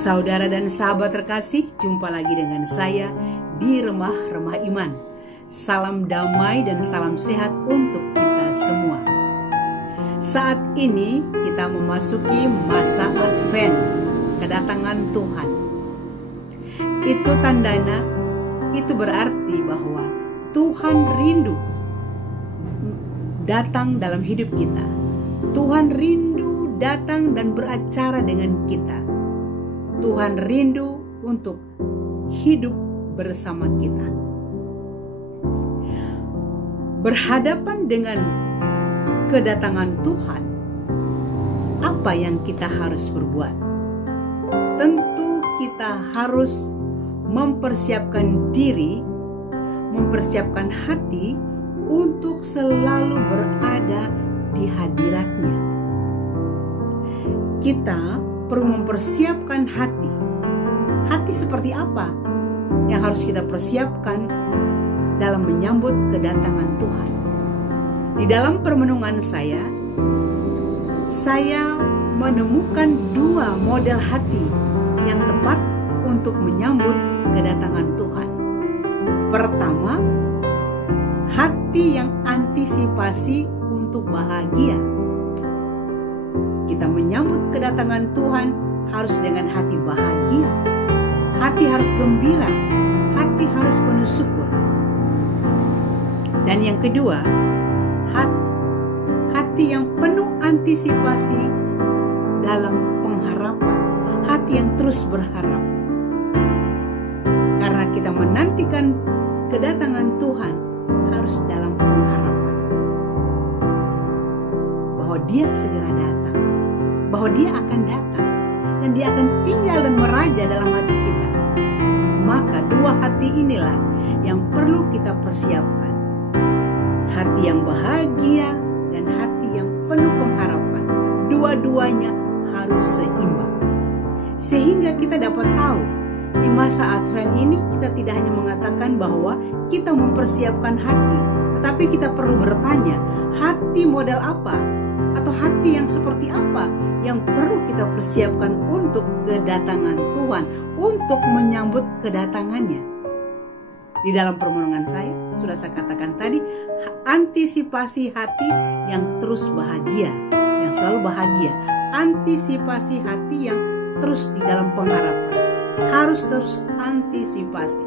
Saudara dan sahabat terkasih, jumpa lagi dengan saya di Remah-Remah Iman. Salam damai dan salam sehat untuk kita semua. Saat ini kita memasuki masa Advent, kedatangan Tuhan. Itu tandanya, itu berarti bahwa Tuhan rindu datang dalam hidup kita. Tuhan rindu datang dan beracara dengan kita. Tuhan rindu untuk hidup bersama kita. Berhadapan dengan kedatangan Tuhan, apa yang kita harus berbuat? Tentu kita harus mempersiapkan diri, mempersiapkan hati untuk selalu berada di hadiratnya. Kita perlu mempersiapkan hati. Hati seperti apa yang harus kita persiapkan dalam menyambut kedatangan Tuhan? Di dalam permenungan saya menemukan dua model hati yang tepat untuk menyambut kedatangan Tuhan. Pertama, hati yang antisipasi untuk bahagia. Kita menyambut kedatangan Tuhan harus dengan hati bahagia. Hati harus gembira, hati harus penuh syukur. Dan yang kedua, hati yang penuh antisipasi dalam pengharapan, hati yang terus berharap. Karena kita menantikan kedatangan Tuhan harus dalam pengharapan bahwa Dia segera datang, bahwa Dia akan datang dan Dia akan tinggal dan meraja dalam hati kita. Maka dua hati inilah yang perlu kita persiapkan. Hati yang bahagia dan hati yang penuh pengharapan. Dua-duanya harus seimbang. Sehingga kita dapat tahu di masa Advent ini kita tidak hanya mengatakan bahwa kita mempersiapkan hati, tetapi kita perlu bertanya, hati model apa? Atau hati yang seperti apa yang perlu kita persiapkan untuk kedatangan Tuhan, untuk menyambut kedatangannya. Di dalam permenungan saya, sudah saya katakan tadi, antisipasi hati yang terus bahagia, yang selalu bahagia. Antisipasi hati yang terus di dalam pengharapan. Harus terus antisipasi.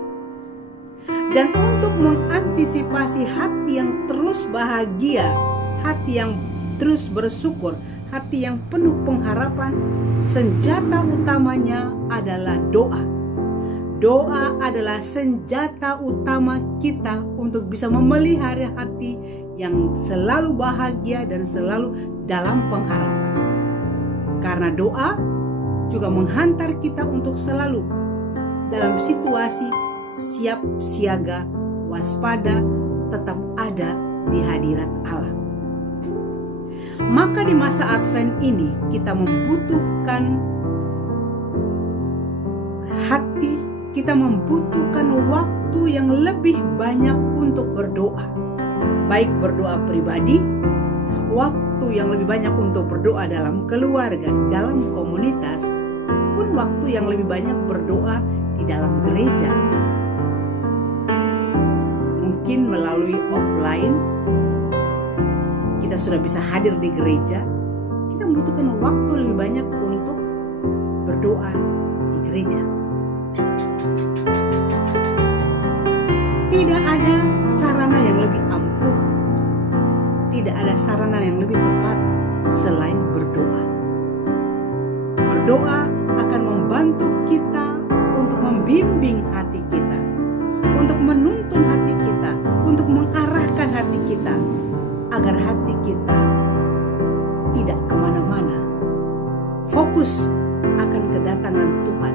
Dan untuk mengantisipasi hati yang terus bahagia, hati yang terus bersyukur, hati yang penuh pengharapan, senjata utamanya adalah doa. Doa adalah senjata utama kita untuk bisa memelihara hati yang selalu bahagia dan selalu dalam pengharapan. Karena doa juga menghantar kita untuk selalu dalam situasi siap siaga, waspada, tetap ada di hadirat Allah. Maka di masa Advent ini kita membutuhkan hati, kita membutuhkan waktu yang lebih banyak untuk berdoa. Baik berdoa pribadi, waktu yang lebih banyak untuk berdoa dalam keluarga, dalam komunitas, pun waktu yang lebih banyak berdoa di dalam gereja. Mungkin melalui offline, kita sudah bisa hadir di gereja, kita membutuhkan waktu lebih banyak untuk berdoa di gereja. Tidak ada sarana yang lebih ampuh, tidak ada sarana yang lebih tepat selain berdoa. Berdoa akan membantu kita untuk membimbing hati kita, untuk menuntun hati kita, untuk mengarahkan hati kita, agar hati kita tidak kemana-mana, fokus akan kedatangan Tuhan,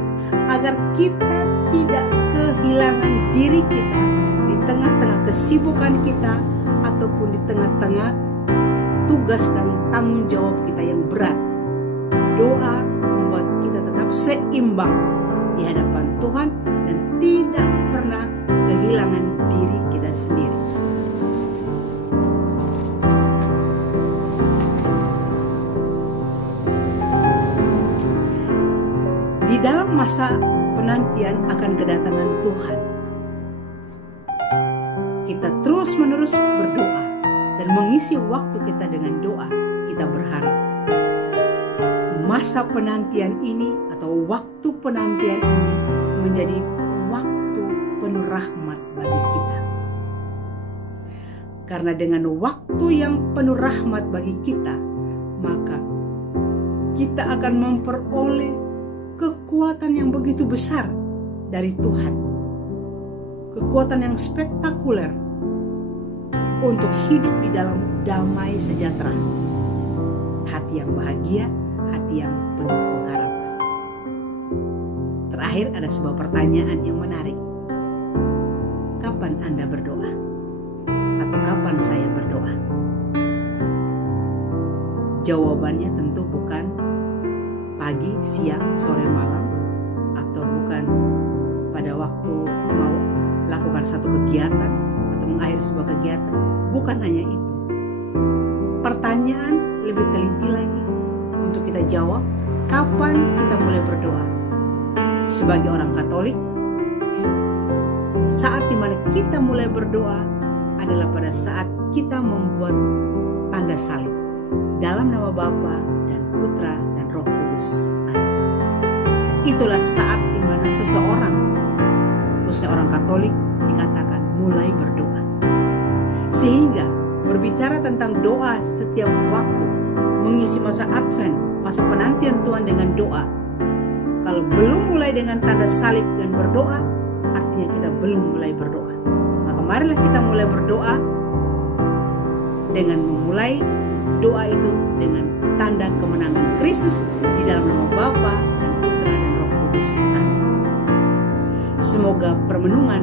agar kita tidak kehilangan diri kita di tengah-tengah kesibukan kita ataupun di tengah-tengah tugas dan tanggung jawab kita yang berat. Doa membuat kita tetap seimbang di hadapan Tuhan dan tidak pernah kehilangan diri kita sendiri. Di di dalam masa penantian akan kedatangan Tuhan, kita terus-menerus berdoa dan mengisi waktu kita dengan doa. Kita berharap masa penantian ini atau waktu penantian ini menjadi waktu penuh rahmat bagi kita. Karena dengan waktu yang penuh rahmat bagi kita, maka kita akan memperoleh kekuatan yang begitu besar dari Tuhan. Kekuatan yang spektakuler untuk hidup di dalam damai sejahtera. Hati yang bahagia, hati yang penuh pengharapan. Terakhir ada sebuah pertanyaan yang menarik. Kapan Anda berdoa? Atau kapan saya berdoa? Jawabannya tentu bukan pagi, siang, sore, malam, atau bukan pada waktu mau lakukan satu kegiatan atau mengakhiri sebuah kegiatan. Bukan hanya itu. Pertanyaan lebih teliti lagi untuk kita jawab, kapan kita mulai berdoa? Sebagai orang Katolik, saat dimana kita mulai berdoa adalah pada saat kita membuat tanda salib dalam nama Bapa dan Putra dan Roh Kudus. Itulah saat dimana seseorang, khususnya orang Katolik, dikatakan mulai berdoa. Sehingga berbicara tentang doa setiap waktu, mengisi masa Advent, masa penantian Tuhan dengan doa. Kalau belum mulai dengan tanda salib dan berdoa, artinya kita belum mulai berdoa. Maka marilah kita mulai berdoa dengan memulai doa itu dengan tanda kemenangan Kristus di dalam nama Bapa dan Putra dan Roh Kudus. Amin. Semoga permenungan